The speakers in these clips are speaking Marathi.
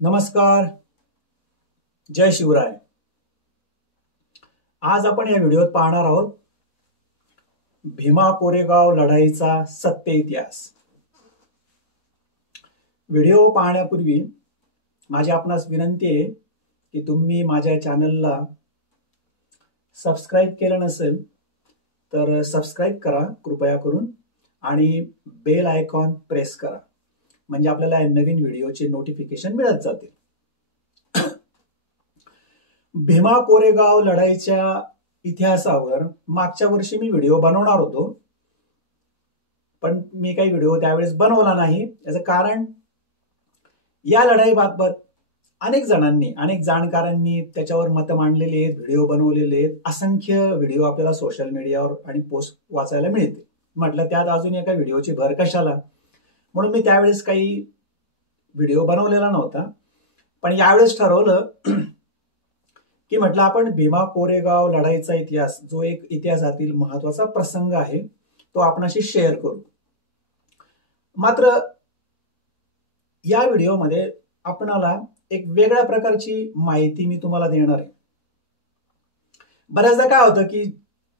नमस्कार. जय शिवराय. आज आपण या व्हिडिओत पाहणार आहोत भीमा कोरेगाव लढाईचा सत्य इतिहास. व्हिडिओ पाहण्यापूर्वी माझी आपणास विनंती आहे की तुम्ही माझ्या चॅनलला सबस्क्राईब केलं नसेल तर सबस्क्राईब करा कृपया करून आणि बेल आयकॉन प्रेस करा, म्हणजे आपल्याला नवीन व्हिडिओचे नोटिफिकेशन मिळत जातील. भीमा कोरेगाव लढाईच्या इतिहासावर मागच्या वर्षी मी व्हिडिओ बनवणार होतो, पण मी काही व्हिडिओ त्यावेळेस बनवला नाही. याचं कारण या लढाईबाबत अनेक जणांनी, अनेक जाणकारांनी त्याच्यावर मत मांडलेली आहेत, व्हिडिओ बनवलेले आहेत. असंख्य व्हिडिओ आपल्याला सोशल मीडियावर आणि पोस्ट वाचायला मिळते. म्हटलं त्यात अजून एका व्हिडिओची भर कशाला, म्हणून मी त्यावेळेस काही व्हिडिओ बनवलेला नव्हता. पण यावेळेस ठरवलं की म्हटलं आपण भीमा कोरेगाव लढाईचा इतिहास, जो एक इतिहासातील महत्वाचा प्रसंग आहे, तो आपणाशी शेअर करू. मात्र या व्हिडिओमध्ये आपणाला एक वेगळ्या प्रकारची माहिती मी तुम्हाला देणार आहे. बऱ्याचदा काय होतं की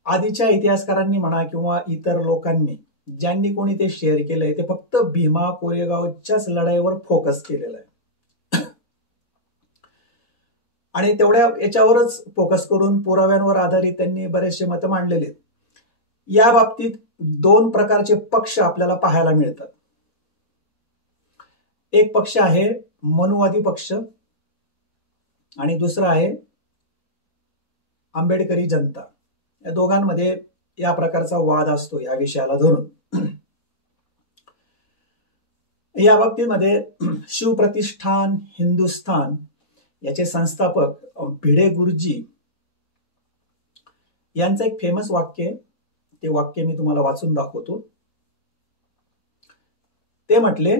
आधीच्या इतिहासकारांनी म्हणा किंवा इतर लोकांनी ज्यांनी कोणी ते शेअर केलंय ते फक्त भीमा कोरेगावच्याच लढाईवर फोकस केलेला आहे आणि तेवढ्या याच्यावरच फोकस करून पुराव्यांवर आधारित त्यांनी बरेचसे मत मांडलेले आहेत. या बाबतीत दोन प्रकारचे पक्ष आपल्याला पाहायला मिळतात. एक पक्ष आहे मनुवादी पक्ष आणि दुसरा आहे आंबेडकरी जनता. या दोघांमध्ये या प्रकारचा वाद असतो या विषयाला धरून. या बाबतीमध्ये शिवप्रतिष्ठान हिंदुस्थान याचे संस्थापक भिडे गुरुजी यांचं एक फेमस वाक्य आहे. ते वाक्य मी तुम्हाला वाचून दाखवतो. ते म्हटले,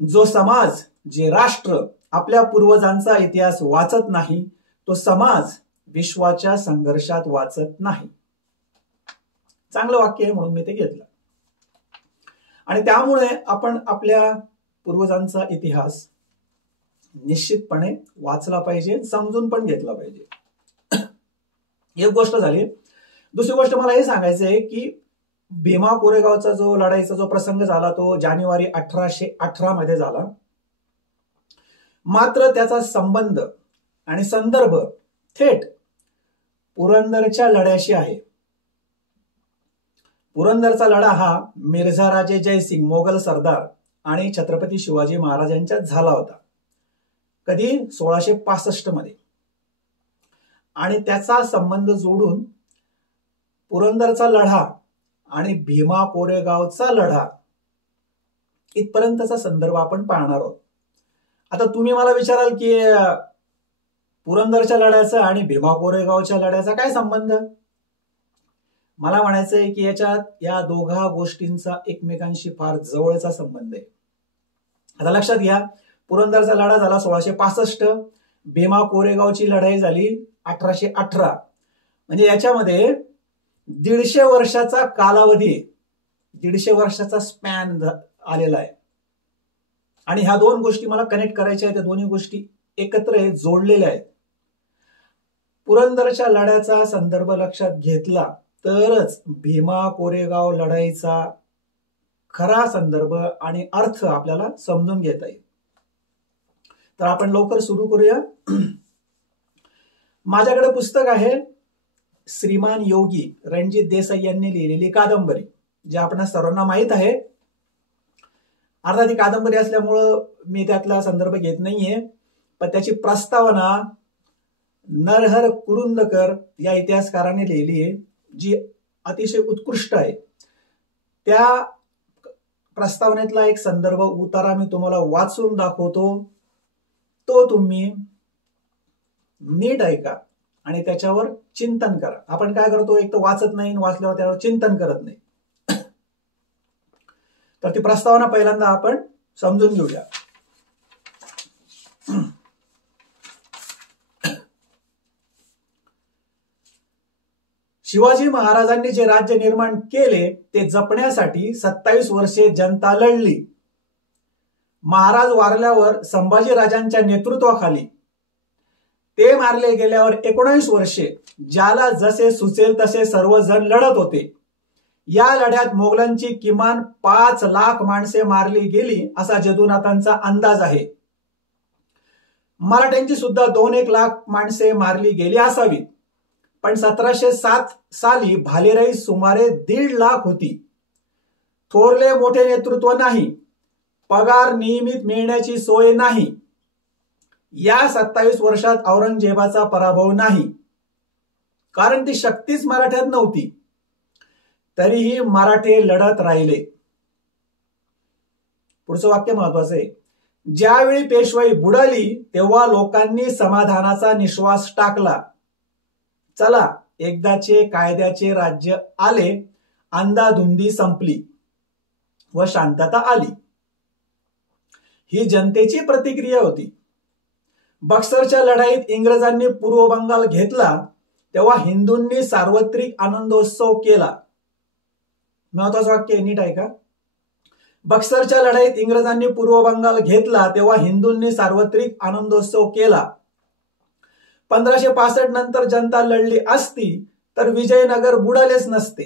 जो समाज, जे राष्ट्र आपल्या पूर्वजांचा इतिहास वाचत नाही, तो समाज विश्वाच्या संघर्षात वाचत नाही. चांगलं वाक्य आहे म्हणून मी ते घेतलं. आणि त्यामुळे आपण आपल्या पूर्वजांचा इतिहास निश्चितपणे वाचला पाहिजे, समजून पण घेतला पाहिजे. एक गोष्ट झाली. दुसरी गोष्ट मला हे सांगायचं आहे की भीमा कोरेगावचा जो लढाईचा जो प्रसंग झाला तो जानेवारी 1818 मध्ये झाला. मात्र त्याचा संबंध आणि संदर्भ थेट पुरंदरच्या लढ्याशी आहे. पुरंदरचा लढा हा मिर्झा राजे जयसिंग मोगल सरदार आणि छत्रपती शिवाजी महाराजांच्यात झाला होता. कधी 1665 मध्ये. आणि त्याचा संबंध जोडून पुरंदरचा लढा आणि भीमा कोरेगावचा लढा इथपर्यंतचा संदर्भ आपण पाहणार आहोत. आता तुम्ही मला विचाराल की पुरंदरच्या लढ्याचा आणि भीमा कोरेगावच्या लढ्याचा काय संबंध? मला म्हणायचंय की याच्यात या दोघा गोष्टींचा एकमेकांशी फार जवळचा संबंध आहे. आता लक्षात घ्या, पुरंदरचा लढा झाला 1665, भीमा कोरेगावची लढाई झाली 1818. म्हणजे याच्यामध्ये 150 वर्षाचा कालावधी, 150 वर्षाचा स्पॅन आलेला आहे. आणि ह्या दोन गोष्टी मला कनेक्ट करायच्या आहेत. त्या दोन्ही गोष्टी एकत्र जोडलेल्या आहेत. पुरंदरच्या लढ्याचा संदर्भ लक्षात घेतला तरच भीमा कोरेगाव लढाईचा खरा संदर्भ आणि अर्थ आपल्याला समजून घेता येईल. तर आपण लवकर सुरू करूया. माझ्याकडे पुस्तक आहे श्रीमान योगी रणजित देसाई यांनी लिहिलेली कादंबरी, जी आपणा सर्वांना माहित आहे. अर्थात ही कादंबरी असल्यामुळं मी त्यातला संदर्भ घेत नाहीये, पण त्याची प्रस्तावना नरहर कुरुंदकर या इतिहासकाराने लिहिली आहे, जी अतिशय उत्कृष्ट आहे. त्या प्रस्तावनेतला एक संदर्भ उतारा मी तुम्हाला वाचून दाखवतो. तो तुम्ही नीट ऐका आणि त्याच्यावर चिंतन करा. आपण काय करतो, एक तर वाचत नाही, वाचल्यावर त्यावर चिंतन करत नाही. तर ती प्रस्तावना पहिल्यांदा आपण समजून घेऊया. शिवाजी महाराजांनी जे राज्य निर्माण केले ते जपण्यासाठी 27 वर्षे जनता लढली. महाराज वारल्यावर संभाजीराजांच्या नेतृत्वाखाली ते मारले गेल्यावर 19 वर्षे ज्याला जसे सुचेल तसे सर्वजण लढत होते. या लढ्यात मोगलांची किमान 5 लाख माणसे मारली गेली असा जदुनाथांचा अंदाज आहे. मराठ्यांची सुद्धा 2-1 लाख माणसे मारली गेली असावीत. पण 1707 साली भालेराई सुमारे 1.5 लाख होती. थोरले मोठे नेतृत्व नाही, पगार नियमित मिळण्याची सोय नाही. या 27 वर्षात औरंगजेबाचा पराभव नाही, कारण ती शक्तीच मराठ्यात नव्हती. तरीही मराठे लढत राहिले. पुढचं वाक्य महत्वाचं आहे. ज्यावेळी पेशवाई बुडाली तेव्हा लोकांनी समाधानाचा निश्वास टाकला. चला, एकदाचे कायद्याचे राज्य आले, अंधाधुंदी संपली व शांतता आली. ही जनतेची प्रतिक्रिया होती. बक्सरच्या लढाईत इंग्रजांनी पूर्व बंगाल घेतला तेव्हा हिंदूंनी सार्वत्रिक आनंदोत्सव केला. महत्वाचं वाक्य नीट आहे का? बक्सरच्या लढाईत इंग्रजांनी पूर्व बंगाल घेतला तेव्हा हिंदूंनी सार्वत्रिक आनंदोत्सव केला. 1565 नंतर जनता लढली असती तर विजयनगर बुडालेच नसते.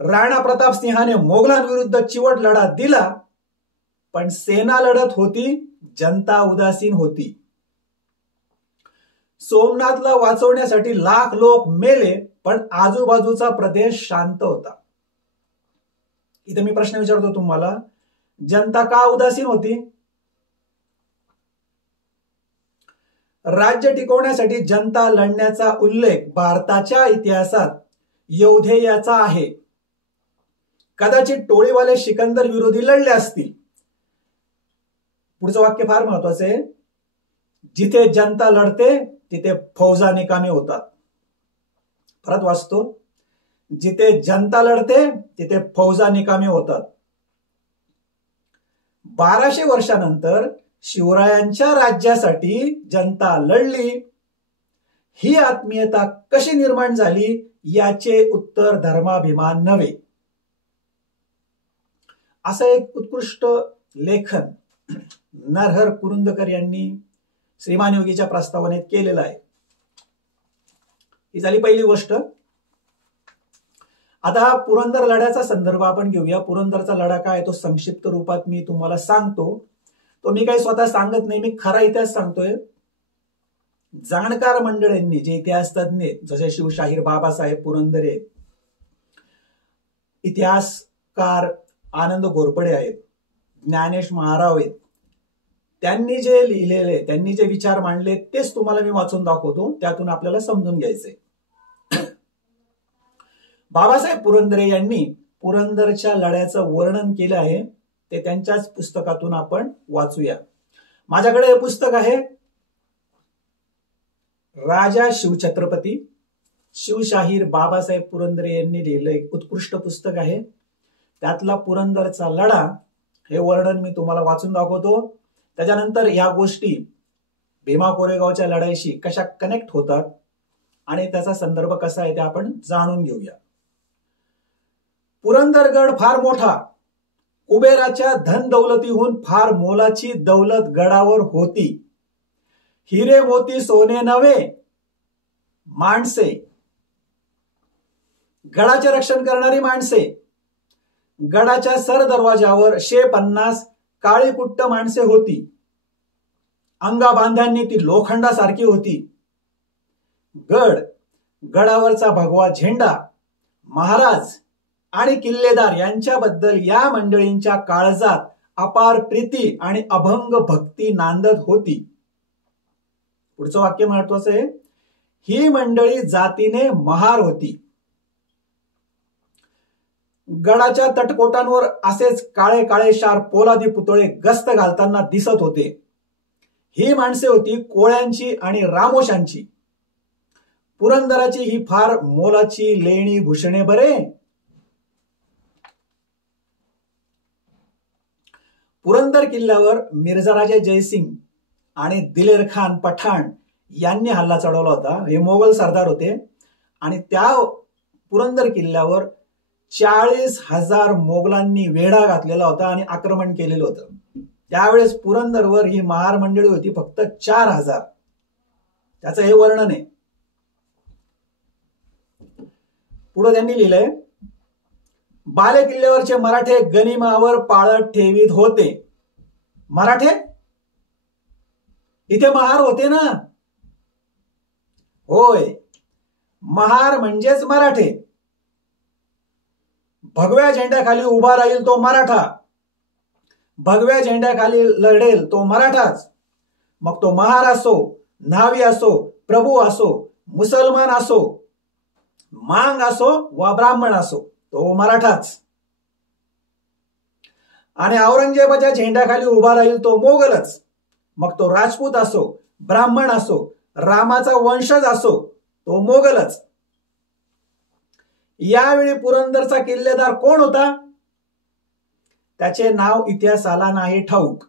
राणा प्रताप सिंहाने मोगलांविरुद्ध चिवट लढा दिला, पण सेना लढत होती, जनता उदासीन होती. सोमनाथला वाचवण्यासाठी लाख लोक मेले, पण आजूबाजूचा प्रदेश शांत होता. इथे मी प्रश्न विचारतो तुम्हाला, जनता का उदासीन होती? राज्य टिकवण्यासाठी जनता लढण्याचा उल्लेख भारताच्या इतिहासात यौधेयाचा आहे. कदाचित टोळीवाले सिकंदर विरोधी लढले असतील. पुढचं वाक्य फार महत्वाचं आहे. जिथे जनता लढते तिथे फौजा निकामी होतात. परत वाचतो. जिथे जनता लढते तिथे फौजा निकामी होतात. 1200 वर्षानंतर शिवरायांच्या राज्यासाठी जनता लढली. ही आत्मीयता कशी निर्माण झाली याचे उत्तर धर्माभिमान नव्हे. असं एक उत्कृष्ट लेखन नरहर कुरुंदकर यांनी श्रीमान योगीच्या प्रस्तावनेत केलेलं आहे. ही झाली पहिली गोष्ट. आता पुरंदर लढ्याचा संदर्भ आपण घेऊया. पुरंदरचा लढा काय तो संक्षिप्त रूपात मी तुम्हाला सांगतो. तो मी काही स्वतः सांगत नाही, मी खरा इतिहास सांगतोय. जाणकार मंडळींनी, जे इतिहास तज्ञ जसे शिवशाहीर बाबासाहेब पुरंदरे, इतिहासकार आनंद घोरपडे आहेत, ज्ञानेश महाराव आहेत, त्यांनी जे लिहिलेले, त्यांनी जे विचार मांडले तेच तुम्हाला मी वाचून दाखवतो. त्यातून आपल्याला समजून घ्यायचंय. बाबासाहेब पुरंदरे यांनी पुरंदरच्या लढ्याचं वर्णन केलं आहे. ते त्यांच्याच पुस्तकातून आपण वाचूया. माझ्याकडे हे पुस्तक आहे, राजा शिवछत्रपती शिवशाहीर बाबासाहेब पुरंदरे यांनी लिहिलं एक उत्कृष्ट पुस्तक आहे. त्यातला पुरंदरचा लढा हे वर्णन मी तुम्हाला वाचून दाखवतो. त्याच्यानंतर या गोष्टी भीमा कोरेगावच्या लढाईशी कशा कनेक्ट होतात आणि त्याचा संदर्भ कसा आहे ते आपण जाणून घेऊया. पुरंदरगड फार मोठा, कुबेराच्या धन दौलतीहून फार मोलाची दौलत गडावर होती. हिरे मोती सोने नव्हे, माणसे, गडाचे रक्षण करणारी माणसे. गडाच्या सर दरवाजावर 150 काळीकुट्ट माणसे होती. अंगाबांध्यांनी ती लोखंडासारखी होती. गडावरचा भगवा झेंडा, महाराज आणि किल्लेदार यांच्याबद्दल या मंडळींच्या काळजात अपार प्रीती आणि अभंग भक्ती नांदत होती. पुढचं वाक्य महत्वाचं आहे. ही मंडळी जातीने महार होती. गडाच्या तटकोटांवर असेच काळे काळेशार पोलादी पुतळे गस्त घालताना दिसत होते. ही माणसे होती कोळ्यांची आणि रामोशांची. पुरंदराची ही फार मोलाची लेणी भूषणे बरे. पुरंदर किल्ल्यावर मिर्झाराजे जयसिंग आणि दिलेर खान पठाण यांनी हल्ला चढवला होता. हे मोगल सरदार होते आणि त्या पुरंदर किल्ल्यावर 40,000 मोगलांनी वेढा घातलेला होता आणि आक्रमण केलेलं होतं. त्यावेळेस पुरंदरवर ही महार मंडळी होती फक्त 4000. त्याचं हे वर्णन आहे. पुढे त्यांनी लिहिलंय, बाले किल्ल्यावरचे मराठे गनिमावर पाळत ठेवीत होते. मराठे इथे महार होते ना? होय, महार म्हणजेच मराठे. भगव्या झेंड्याखाली उभा राहील तो मराठा, भगव्या झेंड्याखाली लढेल तो मराठाच. मग तो महार असो, न्हावी असो, प्रभू असो, मुसलमान असो, मांग असो वा ब्राह्मण असो, तो मराठाच. आणि औरंगजेबाच्या झेंड्याखाली उभा राहील तो मोगलच. मग तो राजपूत असो, ब्राह्मण असो, रामाचा वंशज असो, तो मोगलच. यावेळी पुरंदरचा किल्लेदार कोण होता? त्याचे नाव इतिहासाला नाही ठाऊक.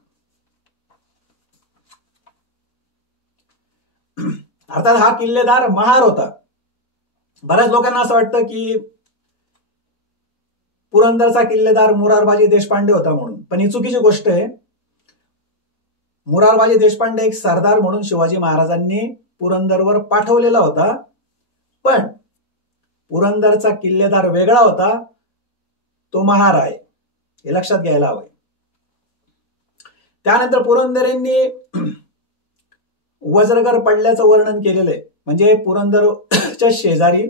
अर्थात हा किल्लेदार महार होता. बऱ्याच लोकांना असं वाटतं की पुरंदरचा किल्लेदार मुरारबाजी देशपांडे होता म्हणून, पण ही चुकीची गोष्ट आहे. मुरारबाजी देशपांडे एक सरदार म्हणून शिवाजी महाराजांनी पुरंदरवर पाठवलेला होता, पण पुरंदरचा किल्लेदार वेगळा होता, तो महार आहे, हे लक्षात घ्यायला हवं. त्यानंतर पुरंदरेंनी वज्रगड पडल्याचं वर्णन केलेलं आहे. म्हणजे पुरंदरच्या शेजारी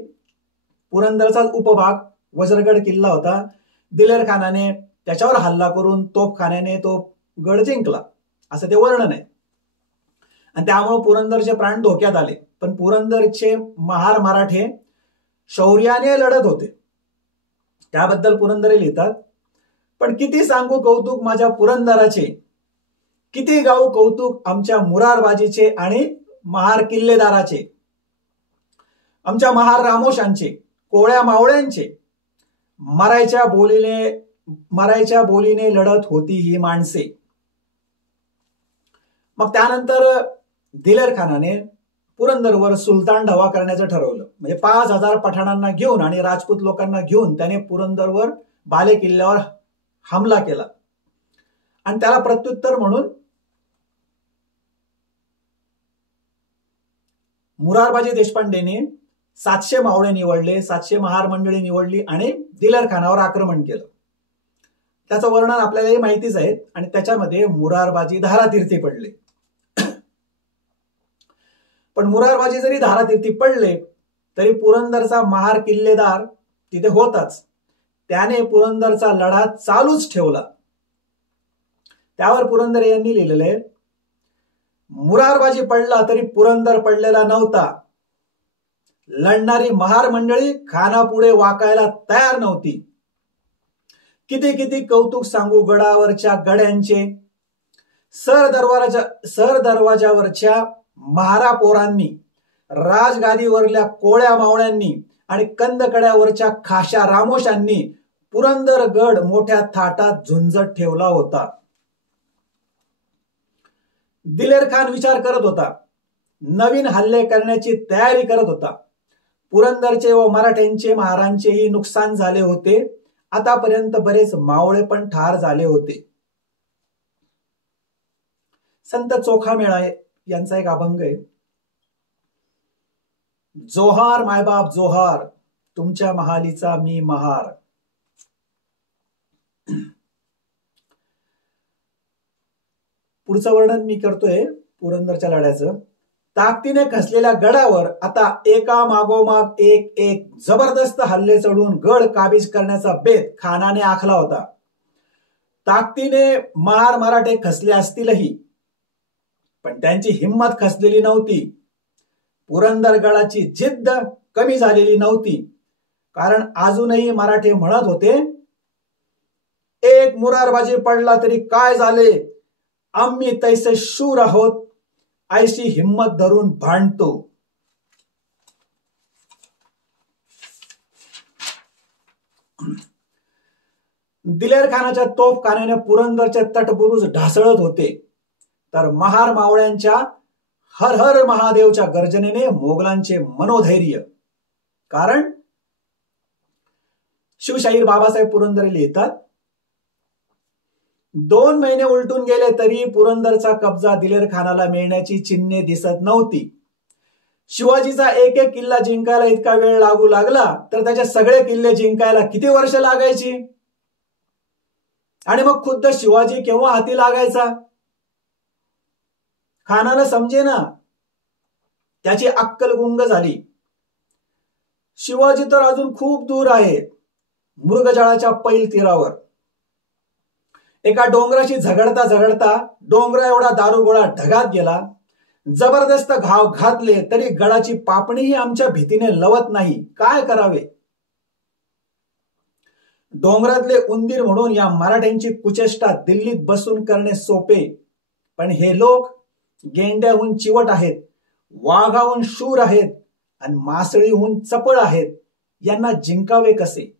पुरंदरचाच उपभाग वज्रगड किल्ला होता. दिलेर खानाने त्याच्यावर हल्ला करून तोफखान्याने तो गड जिंकला, असं ते वर्णन आहे. आणि त्यामुळे पुरंदरचे प्राण धोक्यात आले. पण पुरंदरचे महार मराठे शौर्याने लढत होते, त्याबद्दल पुरंदरे लिहितात. पण किती सांगू कौतुक माझ्या पुरंदराचे, किती गाऊ कौतुक आमच्या मुरारबाजीचे आणि महार किल्लेदाराचे, आमच्या महार रामोशांचे, कोळ्या मावळ्यांचे. मरायच्या बोलीने लढत होती ही माणसे. मग त्यानंतर दिलेर खानाने पुरंदरवर सुलतान ढवा करण्याचं ठरवलं. म्हणजे 5000 पठाणांना घेऊन आणि राजपूत लोकांना घेऊन त्याने पुरंदरवर बाले किल्ल्यावर हमला केला. आणि त्याला प्रत्युत्तर म्हणून मुरारबाजी देशपांडेने 700 मावळे निवडले, 700 महार मंडळी निवडली आणि दिलेर खानावर आक्रमण केलं. त्याचं वर्णन आपल्यालाही माहितीच आहे. आणि त्याच्यामध्ये मुरारबाजी धारातीर्थी पडले. पण मुरारबाजी जरी धारातीर्थी पडले तरी पुरंदरचा महार किल्लेदार तिथे होताच. त्याने पुरंदरचा लढा चालूच ठेवला. त्यावर पुरंदरे यांनी लिहिलेलं आहे, मुरारबाजी पडला तरी पुरंदर पडलेला नव्हता. लढणारी महार मंडळी खानापुढे वाकायला तयार नव्हती. किती किती कौतुक सांगू गडावरच्या गड्यांचे. सर दरवाजावरच्या महारा पोरांनी, राजगादीवरल्या कोळ्या मावळ्यांनी आणि कंदकड्यावरच्या खाशा रामोशांनी पुरंदर गड मोठ्या थाटात झुंजत ठेवला होता. दिलेर खान विचार करत होता, नवीन हल्ले करण्याची तयारी करत होता. पुरंदरचे व मराठ्यांचे महारांचेही नुकसान झाले होते. आतापर्यंत बरेच मावळे पण ठार झाले होते. संत चोखामेळा यांचा एक अभंग आहे, जोहार मायबाप जोहार, तुमच्या महालीचा मी महार. पुढचं वर्णन मी करतोय पुरंदरच्या लढ्याचं. ताकदीने खसलेल्या गडावर आता एका मागोमाग एक जबरदस्त हल्ले चढून गड काबीज करण्याचा बेत खानाने आखला होता. ताकदीने महार मराठे खसले असतीलही, पण त्यांची हिंमत खसलेली नव्हती. पुरंदर गडाची जिद्द कमी झालेली नव्हती. कारण अजूनही मराठे म्हणत होते, एक मुरारबाजी पडला तरी काय झाले, आम्ही तैसे शूर आहोत, ऐशी हिम्मत धरून भांडतो. दिलेर खानाच्या तोफखान्याने पुरंदरचे तटबुरुज ढासळत होते, तर महार मावळ्यांच्या हर हर महादेवच्या गर्जनेने मोगलांचे मनोधैर्य. कारण शिवशाहीर बाबासाहेब पुरंदरे लिहितात, 2 महिने उलटून गेले तरी पुरंदरचा कब्जा दिलेर खानाला मिळण्याची चिन्हे दिसत नव्हती. शिवाजीचा एक एक किल्ला जिंकायला इतका वेळ लागू लागला तर त्याचे सगळे किल्ले जिंकायला किती वर्ष लागायची? आणि मग खुद्द शिवाजी केव्हा हाती लागायचा? खानाला समजेना. त्याची अक्कल गुंग झाली. शिवाजी तर अजून खूप दूर आहे, मृगजळाच्या पैल तीरावर. एका डोंगराशी झगडता झगडता डोंगरा एवढा दारुगोळा ढगात गेला. जबरदस्त घाव घातले तरी गडाची पापणीही आमच्या भीतीने लवत नाही. काय करावे? डोंगरातले उंदीर म्हणून या मराठ्यांची कुचेष्टा दिल्लीत बसून करणे सोपे, पण हे लोक गेंड्याहून चिवट आहेत, वाघाहून शूर आहेत आणि मासळीहून चपळ आहेत. यांना जिंकावे कसे?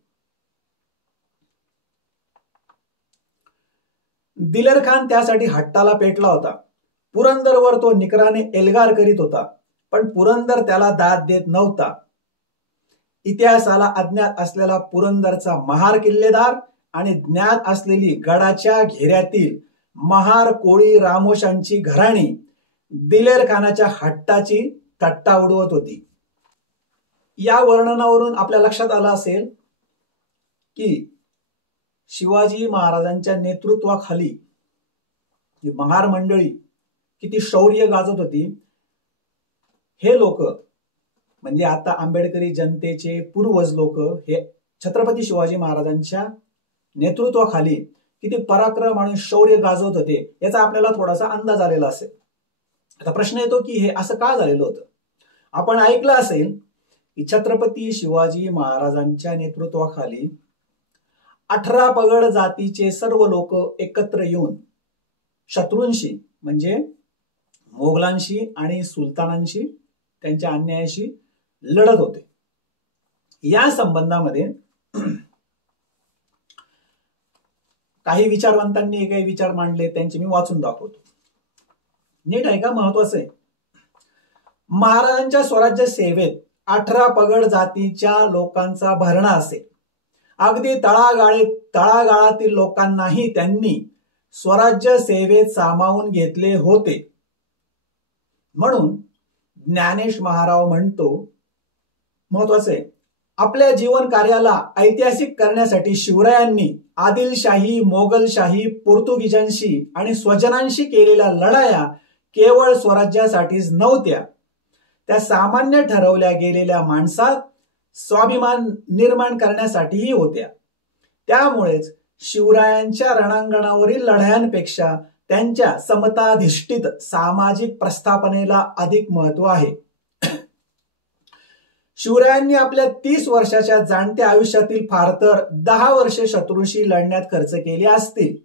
दिलेर खान त्यासाठी हट्टाला पेटला होता. पुरंदरवर तो निकराने एल्गार करीत होता, पण पुरंदर त्याला दाद देत नव्हता. इतिहासाला अज्ञात असलेला पुरंदरचा महार किल्लेदार आणि ज्ञात असलेली गडाच्या घेऱ्यातील महार कोळी रामोशांची घराणी दिलेर खानाच्या हट्टाची थट्टा उडवत होती. या वर्णनावरून आपल्या लक्षात आलं असेल की शिवाजी महाराजांच्या नेतृत्वाखाली महार मंडळी किती शौर्य गाजत होती. हे लोक म्हणजे आता आंबेडकरी जनतेचे पूर्वज लोक हे छत्रपती शिवाजी महाराजांच्या नेतृत्वाखाली किती पराक्रम आणि शौर्य गाजवत होते याचा आपल्याला थोडासा अंदाज आलेला असेल. आता प्रश्न येतो की हे असं का झालेलं होतं? आपण ऐकलं असेल की छत्रपती शिवाजी महाराजांच्या नेतृत्वाखाली 18 पगड जातीचे सर्व लोक एकत्र येऊन शत्रूंशी म्हणजे मोगलांशी आणि सुलतानांशी त्यांच्या अन्यायाशी लढत होते. या संबंधामध्ये काही विचारवंतांनी काही विचार मांडले, त्यांचे मी वाचून दाखवतो. नीट आहे का? महत्वाचं आहे. महाराजांच्या स्वराज्य सेवेत 18 पगड जातीच्या लोकांचा भरणा असेल. अगदी तळागाळातील लोकांनाही त्यांनी स्वराज्य सेवेत सामावून घेतले होते. म्हणून ज्ञानेश महाराव म्हणतो, महत्वाचं आहे, आपल्या जीवन कार्याला ऐतिहासिक करण्यासाठी शिवरायांनी आदिलशाही, मोगलशाही, पोर्तुगीजांशी आणि स्वजनांशी केलेल्या लढाया केवळ स्वराज्यासाठीच नव्हत्या, त्या सामान्य ठरवल्या गेलेल्या माणसात स्वाभिमान निर्माण करण्यासाठीही होत्या. त्यामुळेच शिवरायांच्या रणांगणावरील लढायांपेक्षा त्यांच्या समताधिष्ठित सामाजिक प्रस्थापनेला अधिक महत्व आहे. शिवरायांनी आपल्या 30 वर्षाच्या जाणत्या आयुष्यातील फार तर 10 वर्षे शत्रूंशी लढण्यात खर्च केली असतील.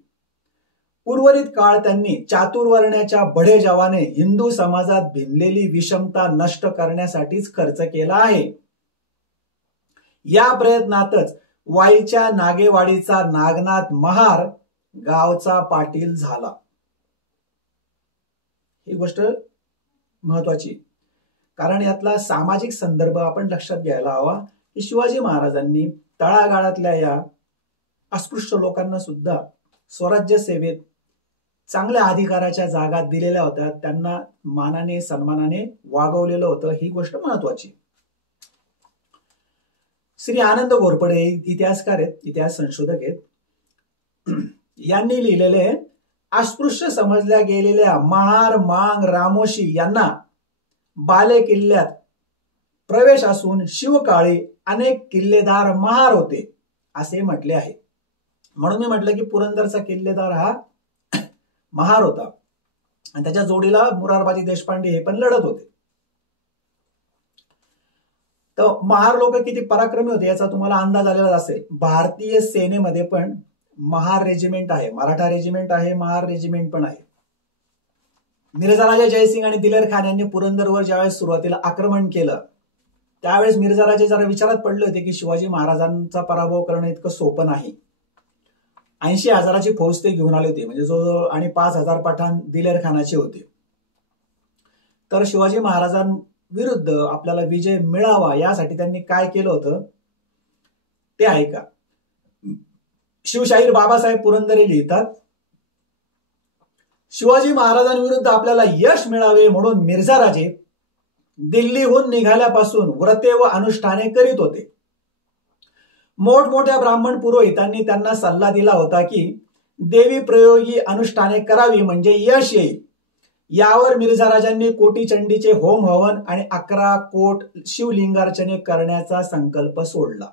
उर्वरित काळ त्यांनी चातुर्वर्ण्याच्या बढेजावाने हिंदू समाजात भिनलेली विषमता नष्ट करण्यासाठीच खर्च केला आहे. या प्रयत्नातच वाईच्या नागेवाडीचा नागनाथ महार गावचा पाटील झाला. ही गोष्ट महत्वाची, कारण यातला सामाजिक संदर्भ आपण लक्षात घ्यायला हवा की शिवाजी महाराजांनी तळागाळातल्या या अस्पृश्य लोकांना सुद्धा स्वराज्य सेवेत चांगल्या अधिकाराच्या जागा दिलेल्या होत्या, त्यांना मानाने सन्मानाने वागवलेलं होतं. ही गोष्ट महत्वाची. श्री आनंद घोरपडे इतिहासकार आहेत, इतिहास संशोधक आहेत. यांनी लिहिलेले अस्पृश्य समजल्या गेलेल्या महार, मांग, रामोशी यांना बाले किल्ल्यात प्रवेश असून शिवकाळी अनेक किल्लेदार महार होते असे म्हटले आहे. म्हणून मी म्हटलं की पुरंदरचा किल्लेदार हा महार होता आणि त्याच्या जोडीला मुरारबाजी देशपांडे हे पण लढत होते. तर महार लोक किती पराक्रमी होते याचा तुम्हाला अंदाज आलेला असेल. भारतीय सेनेमध्ये पण महार रेजिमेंट आहे, मराठा रेजिमेंट आहे, महार रेजिमेंट पण आहे. मिर्झाराजे जयसिंग आणि दिलेर खान यांनी पुरंदरवर ज्यावेळेस सुरुवातीला आक्रमण केलं त्यावेळेस मिर्झाराजे जरा विचारात पडले होते की शिवाजी महाराजांचा पराभव करणं इतकं सोपं नाही. 80,000ची फौज ते घेऊन आले होते, म्हणजे जो आणि 5,000 पठाण दिलेर खानाचे होते. तर शिवाजी महाराजांविरुद्ध आपल्याला विजय मिळावा यासाठी त्यांनी काय केलं होतं ते ऐका. शिवशाहीर बाबासाहेब पुरंदरे लिहितात, शिवाजी महाराजांविरुद्ध आपल्याला यश मिळावे म्हणून मिर्झा राजे दिल्लीहून निघाल्यापासून व्रते व अनुष्ठाने करीत होते. मोठमोठ्या ब्राह्मण पुरोहितांनी त्यांना सल्ला दिला होता की देवी प्रयोगी अनुष्ठाने करावी म्हणजे यश येईल. यावर मिर्झा राजांनी कोटी चंडीचे होम हवन आणि 11 कोट शिवलिंगार्चने करण्याचा संकल्प सोडला.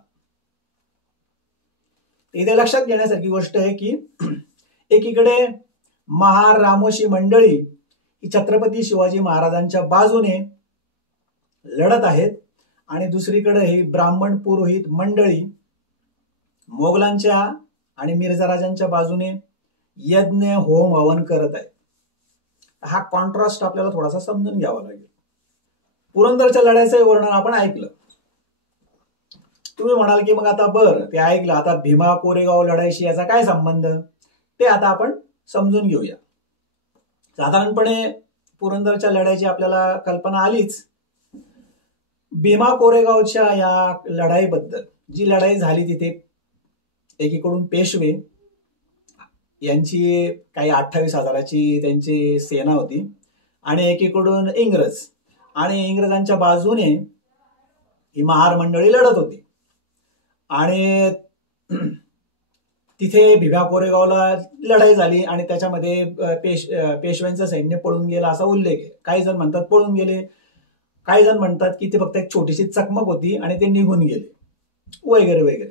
इथे लक्षात घेण्यासारखी गोष्ट आहे की एकीकडे महार रामोशी मंडळी ही छत्रपती शिवाजी महाराजांच्या बाजूने लढत आहेत आणि दुसरीकडे ही ब्राह्मण पुरोहित मंडळी मोगलांच्या आणि मिर्झा राजांच्या बाजूने यज्ञ होम हवन करत आहेत. हा कॉन्ट्रास्ट आपल्याला थोडासा समजून घ्यावा लागेल. पुरंदरच्या लढ्याचे वर्णन आपण ऐकलं. तुम्ही म्हणाल की मग आता ते ऐकलं, आता भीमा कोरेगाव लढाईशी याचा काय संबंध, ते आता आपण समजून घेऊया. साधारणपणे पुरंदरच्या लढ्याची आपल्याला कल्पना आलीच. भीमा कोरेगावच्या या लढाईबद्दल, जी लढाई झाली तिथे एकीकडून पेशवे यांची काही 28,000ची त्यांची सेना होती आणि एकीकडून इंग्रज, आणि इंग्रजांच्या बाजूने ही महार मंडळी लढत होती. आणि तिथे भीमा कोरेगावला लढाई झाली आणि त्याच्यामध्ये पेशव्यांचं सैन्य पळून गेलं असा उल्लेख आहे. काही जण म्हणतात पळून गेले, काही जण म्हणतात की ती फक्त एक छोटीशी चकमक होती आणि ते निघून गेले वगैरे वगैरे.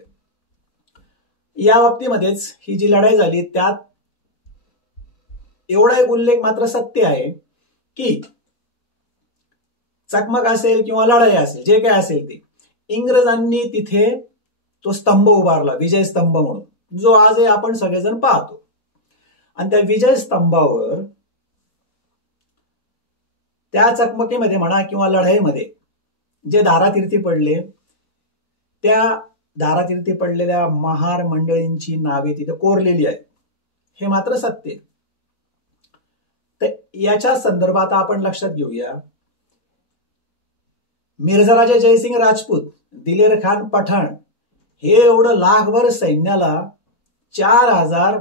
या बाबतीमध्येच ही जी लढाई झाली त्यात एवढा एक उल्लेख मात्र सत्य आहे की चकमक असेल किंवा लढाई असेल, जे काय असेल ते, इंग्रजांनी तिथे तो स्तंभ उभारला, विजय स्तंभ म्हणून, जो आज आपण सगळेजण पाहतो. आणि त्या विजय स्तंभावर त्या चकमकीमध्ये म्हणा किंवा लढाईमध्ये जे धारातीर्थी पडले, त्या धारातीर्थी पडलेल्या महार मंडळींची नावे तिथे कोरलेली आहेत. हे मात्र सत्य. तर याच्या संदर्भात आपण लक्षात घेऊया, मिर्झा राजा जयसिंग राजपूत, दिलेर खान पठाण हे एवढं लाखभर सैन्याला 4,000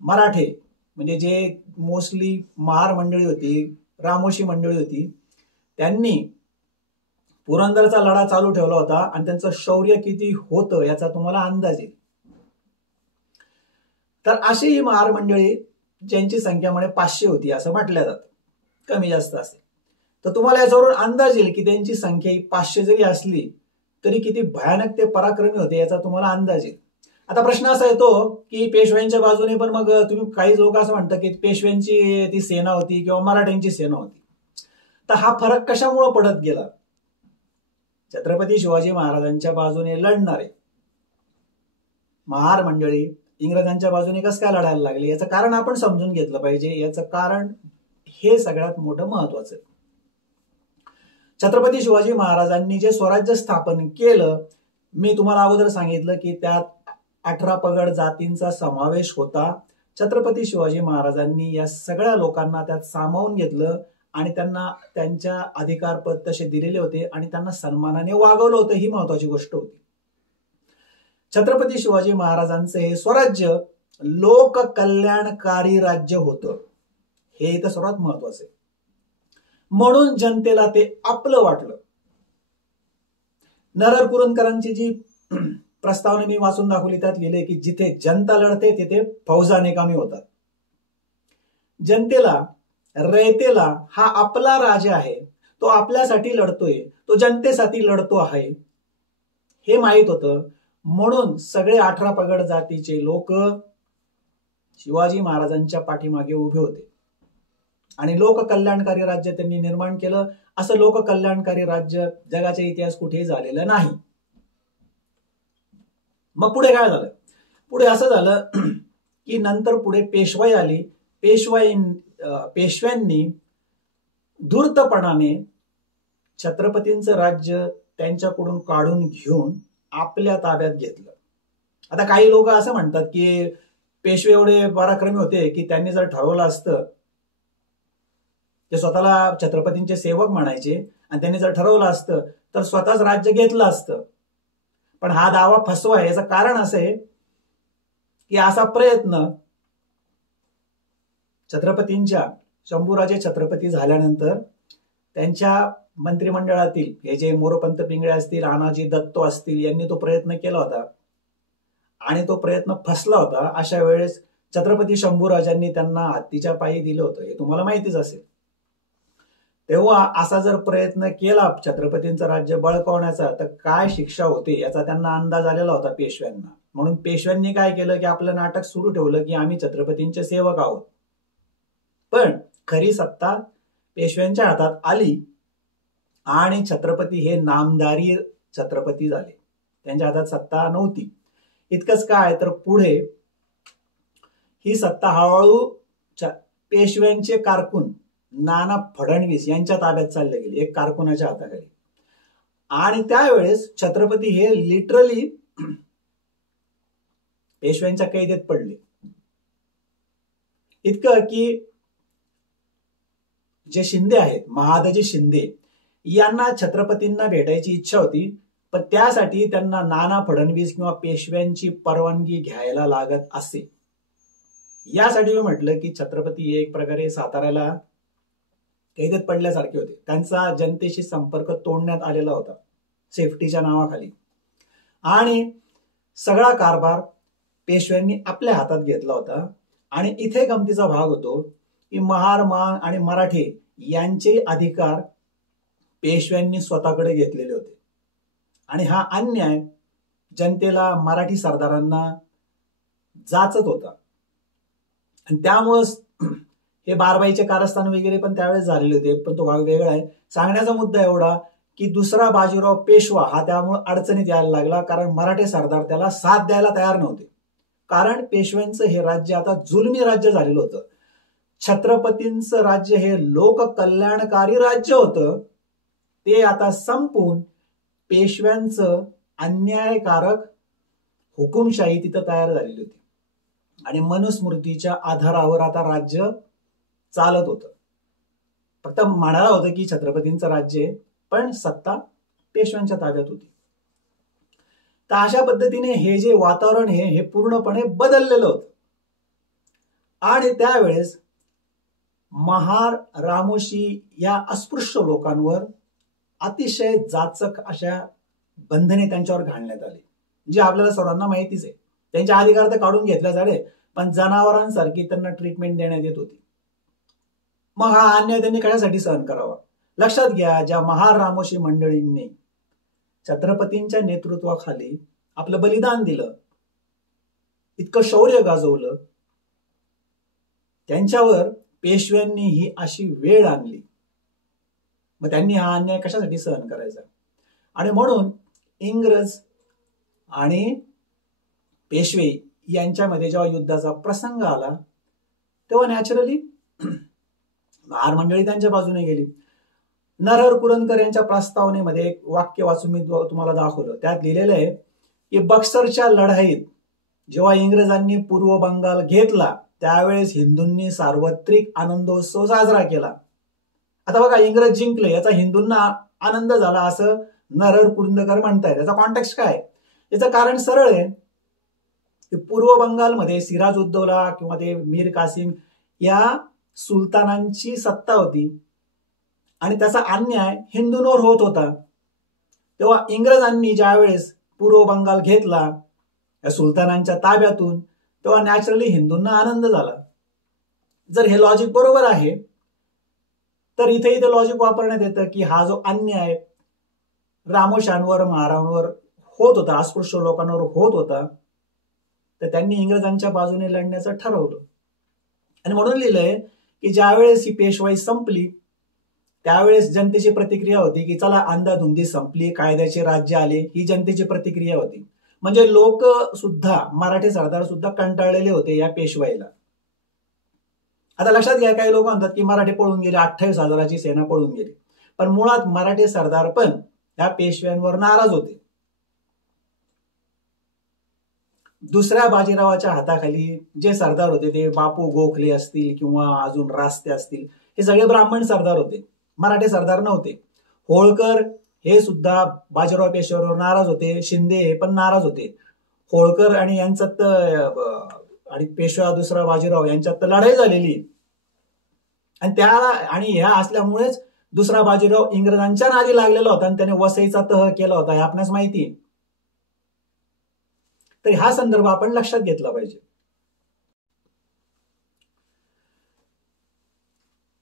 मराठे, म्हणजे जे मोस्टली महार मंडळी होती, रामोशी मंडळी होती, त्यांनी पुरंदरचा लढा चालू ठेवला होता आणि त्यांचं शौर्य किती होतं याचा तुम्हाला अंदाज येईल. तर अशी ही महार मंडळी ज्यांची संख्या म्हणे 500 होती असं म्हटलं जातं, कमी जास्त असेल. तर तुम्हाला याच्यावरून अंदाज येईल की त्यांची संख्या ही 500 जरी असली तरी किती भयानक ते पराक्रमी होते याचा तुम्हाला अंदाज येईल. आता प्रश्न असा येतो की पेशव्यांच्या बाजूने पण मग तुम्ही, काही लोक असं म्हणतात की पेशव्यांची ती सेना होती किंवा मराठ्यांची सेना होती. तर हा फरक कशामुळे पडत गेला? छत्रपती शिवाजी महाराजांच्या बाजूने लढणारे महार मंडळी इंग्रजांच्या बाजूने कसं काय लढायला लागले याचं कारण आपण समजून घेतलं पाहिजे. याचं कारण हे सगळ्यात मोठं महत्वाचं आहे. छत्रपती शिवाजी महाराजांनी जे स्वराज्य स्थापन केलं, मी तुम्हाला अगोदर सांगितलं की त्यात 18 पगड जातींचा समावेश होता. छत्रपती शिवाजी महाराजांनी या सगळ्या लोकांना त्यात सामावून घेतलं आणि त्यांना त्यांच्या अधिकारपद तसे दिलेले होते आणि त्यांना सन्मानाने वागवलं होतं. ही महत्वाची गोष्ट होती. छत्रपती शिवाजी महाराजांचं हे स्वराज्य लोककल्याणकारी राज्य होतं, हे इथं सर्वात महत्वाचं आहे. म्हणून जनतेला ते आपलं वाटलं. नरहर कुरुंदकरांची जी प्रस्तावना मी वाचून दाखवली त्यात लिहिले की जिथे जनता लढते तिथे फौजा निकामी होतात. जनतेला, रयतेला हा आपला राजा आहे, तो आपल्यासाठी लढतोय, तो जनतेसाठी लढतो आहे, हे माहित होतं. म्हणून सगळे 18 पगड जातीचे लोक शिवाजी महाराजांच्या पाठीमागे उभे होते आणि लोककल्याणकारी राज्य त्यांनी निर्माण केलं. असं लोककल्याणकारी राज्य जगाच्या इतिहास कुठेही झालेलं नाही. मग पुढे काय झालं? पुढे असं झालं की नंतर पुढे पेशवाई आली. पेशव्यांनी धूर्तपणाने छत्रपतींचं राज्य त्यांच्याकडून काढून घेऊन आपल्या ताब्यात घेतलं. आता काही लोक असं म्हणतात की पेशवे एवढे पराक्रमी होते की त्यांनी जर ठरवलं असतं, ते स्वतःला छत्रपतींचे सेवक म्हणायचे, आणि त्यांनी जर ठरवलं असतं तर स्वतःच राज्य घेतलं असतं. पण हा दावा फसवा आहे. याचं कारण असं आहे की असा प्रयत्न छत्रपतींच्या शंभूराजे छत्रपती झाल्यानंतर त्यांच्या मंत्रिमंडळातील हे जे मोरोपंत पिंगळे असतील, आनाजी दत्तो असतील, यांनी तो प्रयत्न केला होता आणि तो प्रयत्न फसला होता. अशा वेळेस छत्रपती शंभूराजांनी त्यांना हत्तीच्या पायी दिलं होतं, हे तुम्हाला माहितीच असेल. तेव्हा असा जर प्रयत्न केला छत्रपतींचं राज्य बळकावण्याचा तर काय शिक्षा होते याचा त्यांना अंदाज आलेला होता पेशव्यांना. म्हणून पेशव्यांनी काय केलं की आपलं नाटक सुरू ठेवलं की आम्ही छत्रपतींचे सेवक आहोत. पण खरी सत्ता पेशव्यांच्या हातात आली आणि छत्रपती हे नामधारी छत्रपती झाले, त्यांच्या हातात सत्ता नव्हती. इतकंच काय तर पुढे ही सत्ता हळूहळू पेशव्यांचे कारकून नाना फडणवीस यांच्या ताब्यात चालली गेली, एक कारकुनाच्या हाताखाली. आणि त्यावेळेस छत्रपती हे लिटरली पेशव्यांच्या कैदेत पडले. इतकं की जे शिंदे आहेत, महादजी शिंदे, यांना छत्रपतींना भेटायची इच्छा होती, पण त्यासाठी त्यांना नाना फडणवीस किंवा पेशव्यांची परवानगी घ्यायला लागत असे. यासाठी मी म्हटलं की छत्रपती एक प्रकारे साताऱ्याला कैदेत पडल्यासारखे होते. त्यांचा जनतेशी संपर्क तोडण्यात आलेला होता सेफ्टीच्या नावाखाली, आणि सगळा कारभार पेशव्यांनी आपल्या हातात घेतला होता. आणि इथे गमतीचा भाग होतो की महार, मान आणि मराठे यांचे अधिकार पेशव्यांनी स्वतःकडे घेतलेले होते. आणि हा अन्याय जनतेला, मराठी सरदारांना जाचत होता. आणि त्यामुळं हे बारबाईचे कारस्थान वगैरे पण त्यावेळेस झालेले होते, पण तो भाग वेगळा आहे. सांगण्याचा मुद्दा एवढा की दुसरा बाजीराव पेशवा हा त्यामुळे अडचणीत यायला लागला, कारण मराठे सरदार त्याला साथ द्यायला तयार नव्हते. कारण पेशव्यांचं हे राज्य आता जुलमी राज्य झालेलं होतं. छत्रपतींचं राज्य हे लोककल्याणकारी राज्य होतं, ते आता संपून पेशव्यांचं अन्यायकारक हुकुमशाही तिथं तयार झालेली होती आणि मनुस्मृतीच्या आधारावर आता राज्य चालत होतं. फक्त म्हणायला होतं की छत्रपतींचं राज्य आहे, पण सत्ता पेशव्यांच्या ताब्यात होती. तर अशा पद्धतीने हे जे वातावरण हे पूर्णपणे बदललेलं होतं. आणि त्यावेळेस महार, रामोशी या अस्पृश्य लोकांवर अतिशय जाचक अशा बंधने त्यांच्यावर घालण्यात आली, जे आपल्याला सर्वांना माहितीच आहे. त्यांचे अधिकार तर काढून घेतले झाले, पण जनावरांसारखी त्यांना ट्रीटमेंट देण्यात येत होती. मग हा अन्याय त्यांनी कशासाठी सहन करावा? लक्षात घ्या, ज्या महार रामोशी मंडळींनी छत्रपतींच्या नेतृत्वाखाली आपलं बलिदान दिलं, इतकं शौर्य गाजवलं, त्यांच्यावर पेशव्यांनी ही अशी वेळ आणली. मग त्यांनी हा अन्याय कशासाठी सहन करायचा? आणि म्हणून इंग्रज आणि पेशवे यांच्यामध्ये जेव्हा युद्धाचा प्रसंग आला तेव्हा नॅचरली महार मंडळी त्यांच्या बाजूने गेली. नरहर कुरुंदकर यांच्या प्रस्तावनेमध्ये एक वाक्य वाचून मी तुम्हाला दाखवलं. त्यात लिहिलेलं आहे की बक्सरच्या लढाईत जेव्हा इंग्रजांनी पूर्व बंगाल घेतला त्यावेळेस हिंदूंनी सार्वत्रिक आनंदोत्सव साजरा केला. आता बघा, इंग्रज जिंकले याचा हिंदूंना आनंद झाला असं नरहर कुरुंदकर म्हणतायत. याचा कॉन्टेक्स्ट काय? याचं कारण सरळ आहे की पूर्व बंगालमध्ये सिराज उद्दौला किंवा ते मीर कासिम या सुलतानांची सत्ता होती आणि त्याचा अन्याय हिंदूंवर होत होता. तेव्हा इंग्रजांनी ज्यावेळेस पूर्व बंगाल घेतला या सुलतानांच्या ताब्यातून, तेव्हा नॅचरली हिंदूंना आनंद झाला. जर हे लॉजिक बरोबर आहे तर इथे लॉजिक वापरण्यात येतं की हा जो अन्याय रामोशांवर, महारांवर होत होता, अस्पृश्य लोकांवर होत होता, तर त्यांनी इंग्रजांच्या बाजूने लढण्याचं ठरवलं. आणि म्हणून लिहिलंय की ज्यावेळेस ही पेशवाई संपली त्यावेळेस जनतेची प्रतिक्रिया होती की चला अंधाधुंदी संपली, कायद्याचे राज्य आले, ही जनतेची प्रतिक्रिया होती. म्हणजे लोक सुद्धा, मराठी सरदार सुद्धा कंटाळलेले होते या पेशवाईला. आता लक्षात घ्या, काही लोक म्हणतात की मराठी पळून गेले, 28,000ची सेना पळून गेली, पण मुळात मराठी सरदार पण या पेशव्यांवर नाराज होते. दुसऱ्या बाजीरावाच्या हाताखाली जे सरदार होते ते बापू गोखले असतील किंवा अजून रास्ते असतील, हे सगळे ब्राह्मण सरदार होते, मराठी सरदार नव्हते. होळकर हे सुद्धा बाजीराव पेशव्यांवर नाराज होते, शिंदे हे पण नाराज होते. होळकर आणि यांच्यात आणि पेशवा दुसरा बाजीराव यांच्यात तर लढाई झालेली, आणि त्याला आणि ह्या असल्यामुळेच दुसरा बाजीराव इंग्रजांच्या नादी लागलेला होता आणि त्याने वसईचा तह केला होता, हे आपणास माहिती आहे. तर हा संदर्भ आपण लक्षात घेतला पाहिजे.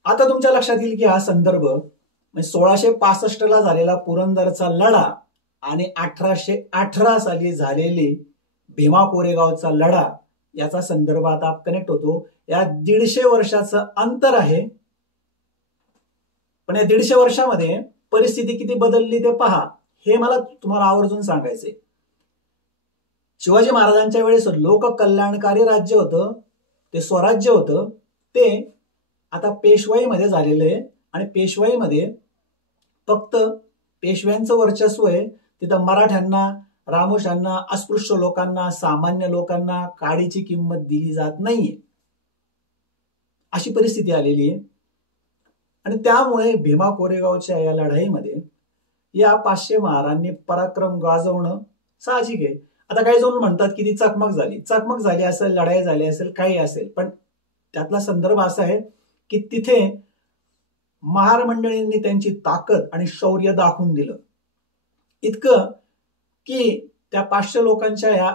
आता तुमच्या लक्षात येईल की हा संदर्भ 1665 ला झालेला पुरंदरचा लढा आणि 1818 साली झालेली भीमा कोरेगावचा लढा याचा संदर्भ आता कनेक्ट होतो. या 150 वर्षाचं अंतर आहे, पण या 150 वर्षामध्ये परिस्थिती किती बदलली ते पहा, हे मला तुम्हाला आवर्जून सांगायचंय. शिवाजी महाराजांच्या वेळेस लोककल्याणकारी राज्य होतं, ते स्वराज्य होतं, ते आता पेशवाईमध्ये झालेलं आहे. आणि पेशवाईमध्ये फक्त पेशव्यांचं वर्चस्व आहे. तिथं मराठ्यांना, रामोशांना, अस्पृश्य लोकांना, सामान्य लोकांना काडीची किंमत दिली जात नाहीये, अशी परिस्थिती आलेली आहे. आणि त्यामुळे भीमा कोरेगावच्या या लढाईमध्ये या 500 महारांनी पराक्रम गाजवणं साहजिक आहे. आता काही जण म्हणतात की ती चकमक झाली असेल, लढाई झाली असेल, काही असेल, पण त्यातला संदर्भ असा आहे की तिथे महार मंडळींनी त्यांची ताकद आणि शौर्य दाखवून दिलं, इतकं की त्या 500 लोकांच्या या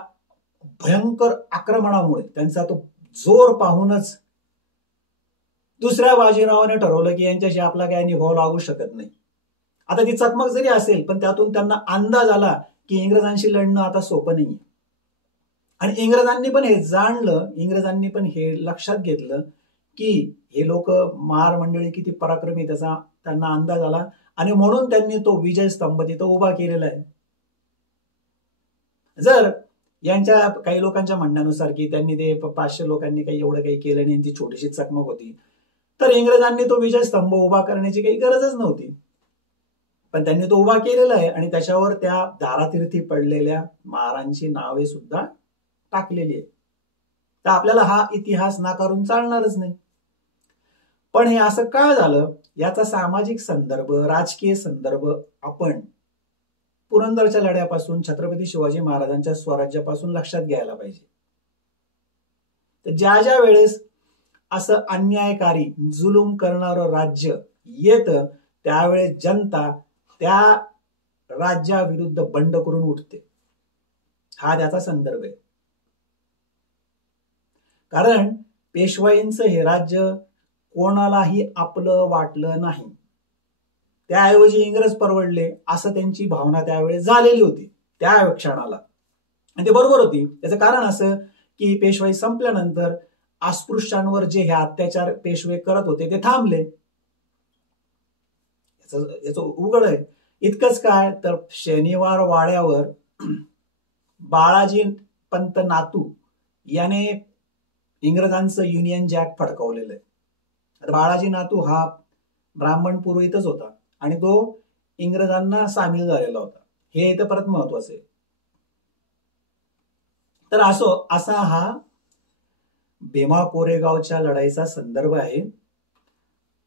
भयंकर आक्रमणामुळे त्यांचा तो जोर पाहूनच दुसऱ्या बाजीरावाने ठरवलं की यांच्याशी आपला काही निभाव लागू शकत नाही. आता ती चकमक जरी असेल, पण त्यातून त्यांना अंदाज आला की इंग्रजांशी लढणं आता सोपं नाही. आणि इंग्रजांनी पण हे जाणलं, इंग्रजांनी पण हे लक्षात घेतलं की हे लोक महार मंडळी किती पराक्रमी, त्याचा त्यांना अंदाज आला. आणि म्हणून त्यांनी तो विजय स्तंभ तिथं उभा केलेला आहे. जर यांच्या काही लोकांच्या म्हणण्यानुसार की त्यांनी ते 500 लोकांनी काही एवढं काही केलं नाही, ती छोटीशी चकमक होती, तर इंग्रजांनी तो विजय स्तंभ उभा करण्याची काही गरजच नव्हती. पण त्यांनी तो उभा केलेला आहे आणि त्याच्यावर त्या दारातीर्थी पडलेल्या महारांची नावे सुद्धा टाकलेली आहे. तर आपल्याला हा इतिहास नाकारून चालणारच नाही. पण हे असं का झालं, याचा सामाजिक संदर्भ, राजकीय संदर्भ आपण पुरंदरच्या लढ्यापासून, छत्रपती शिवाजी महाराजांच्या स्वराज्यापासून लक्षात घ्यायला पाहिजे. तर ज्या ज्या वेळेस असं अन्यायकारी, जुलूम करणारं राज्य येतं, त्यावेळेस जनता त्या राज्याविरुद्ध बंड करून उठते. हा त्याचा संदर्भ आहे. कारण पेशवाईंचं हे राज्य कोणालाही आपलं वाटलं नाही, त्याऐवजी इंग्रज परवडले असं त्यांची भावना त्यावेळेस झालेली होती त्या क्षणाला. आणि ते बरोबर होती. त्याचं कारण असं की पेशवाई संपल्यानंतर अस्पृश्यांवर जे हे अत्याचार पेशवे करत होते ते थांबले. याचं उघड आहे. इतकंच काय, तर शनिवार वाड्यावर बाळाजी पंत नातू याने इंग्रजांचं युनियन जॅक फडकवलेलं आहे. बाळाजी नातू हा ब्राह्मण पुरोहितच होता आणि तो इंग्रजांना सामील झालेला होता, हे इथं परत महत्वाचं आहे. तर असा हा भीमा कोरेगावच्या लढाईचा संदर्भ आहे.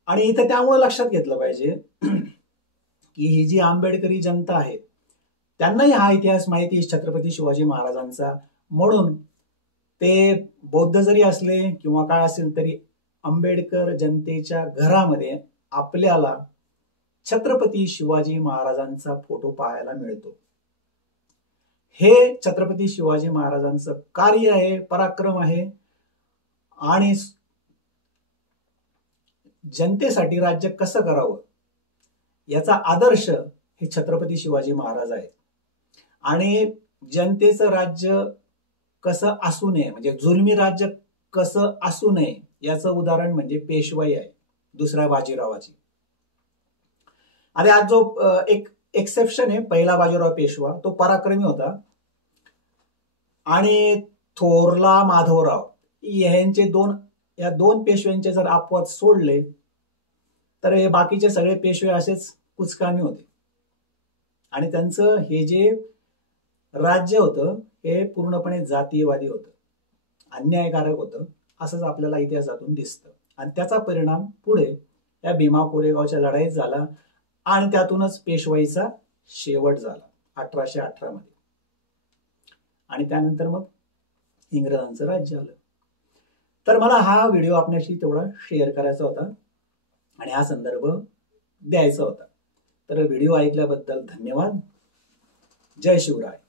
आणि इथं त्यामुळे लक्षात घेतलं पाहिजे की ही जी आंबेडकरी जनता आहे त्यांनाही हा इतिहास माहिती छत्रपती शिवाजी महाराजांचा, म्हणून ते बौद्ध जरी असले किंवा काय असेल तरी आंबेडकर जनतेच्या घरामध्ये आपल्याला छत्रपती शिवाजी महाराजांचा फोटो पाहायला मिळतो. हे छत्रपती शिवाजी महाराजांचं कार्य आहे, पराक्रम आहे. आणि जनतेसाठी राज्य कसं करावं याचा आदर्श हे छत्रपती शिवाजी महाराज आहेत. आणि जनतेचं राज्य कसं असू नये, म्हणजे जुलमी राज्य कसं असू नये, याचं उदाहरण म्हणजे पेशवाई आहे दुसऱ्या बाजीरावाची. आणि आज जो एक एक्सेप्शन आहे, पहिला बाजीराव पेशवा, तो पराक्रमी होता. आणि थोरला माधवराव या दोन पेशव्यांचे जर अपवाद सोडले तर हे बाकीचे सगळे पेशवे असेच कुचकामी होते. आणि त्यांचं हे जे राज्य होतं हे पूर्णपणे जातीयवादी होतं, अन्यायकारक होतं, असंच आपल्याला इतिहासातून दिसतं. आणि त्याचा परिणाम पुढे या भीमा कोरेगावच्या लढाईत झाला आणि त्यातूनच पेशवाईचा शेवट झाला 1818 मध्ये. आणि त्यानंतर मग इंग्रजांचं राज्य आलं. तर मला हा व्हिडिओ आपल्याशी तेवढा शेअर करायचा होता. आणि हा संदर्भ द्यायचा होता. तर व्हिडिओ ऐकल्याबद्दल धन्यवाद. जय शिवराय.